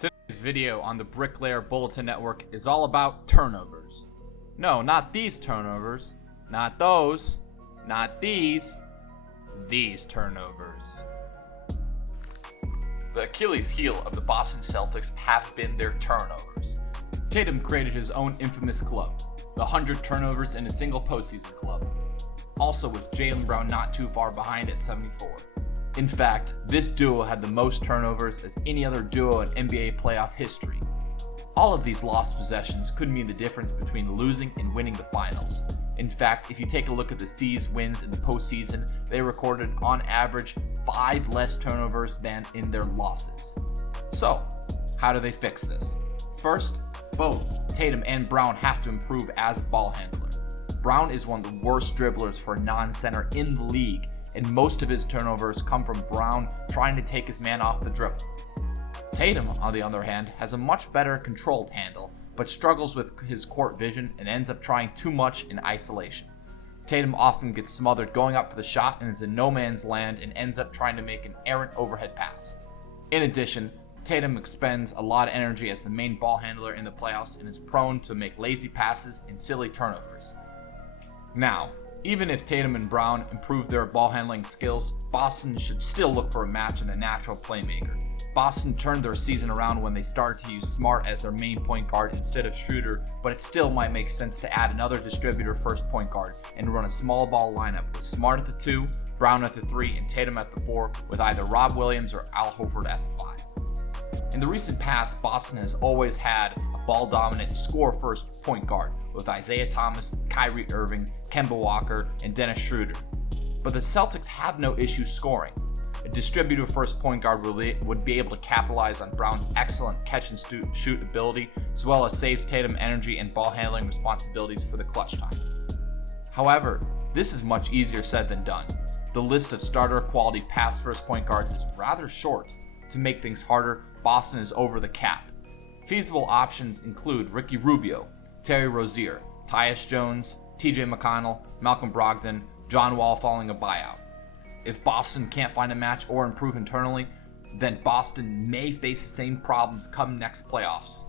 Today's video on the Bricklayer Bulletin Network is all about turnovers. No, not these turnovers. Not those. Not these. These turnovers. The Achilles heel of the Boston Celtics have been their turnovers. Tatum created his own infamous club, the 100 turnovers in a single postseason club. Also with Jaylen Brown not too far behind at 74. In fact, this duo had the most turnovers as any other duo in NBA playoff history. All of these lost possessions could mean the difference between losing and winning the finals. In fact, if you take a look at the C's wins in the postseason, they recorded on average 5 less turnovers than in their losses. So, how do they fix this? First, both Tatum and Brown have to improve as a ball handler. Brown is one of the worst dribblers for a non-center in the league, and most of his turnovers come from Brown trying to take his man off the dribble. Tatum, on the other hand, has a much better controlled handle, but struggles with his court vision and ends up trying too much in isolation. Tatum often gets smothered going up for the shot and is in no man's land and ends up trying to make an errant overhead pass. In addition, Tatum expends a lot of energy as the main ball handler in the playoffs and is prone to make lazy passes and silly turnovers. Now, even if Tatum and Brown improve their ball handling skills, Boston should still look for a match in the natural playmaker. Boston turned their season around when they started to use Smart as their main point guard instead of Schroeder, but it still might make sense to add another distributor first point guard and run a small ball lineup with Smart at the 2, Brown at the 3, and Tatum at the 4, with either Rob Williams or Al Horford at the 5. In the recent past, Boston has always had a ball-dominant score-first point guard with Isaiah Thomas, Kyrie Irving, Kemba Walker, and Dennis Schroeder. But the Celtics have no issue scoring. A distributor first point guard would be able to capitalize on Brown's excellent catch and shoot ability, as well as saves Tatum energy and ball handling responsibilities for the clutch time. However, this is much easier said than done. The list of starter quality pass first point guards is rather short. To make things harder, Boston is over the cap. Feasible options include Ricky Rubio, Terry Rozier, Tyus Jones, TJ McConnell, Malcolm Brogdon, John Wall following a buyout. If Boston can't find a match or improve internally, then Boston may face the same problems come next playoffs.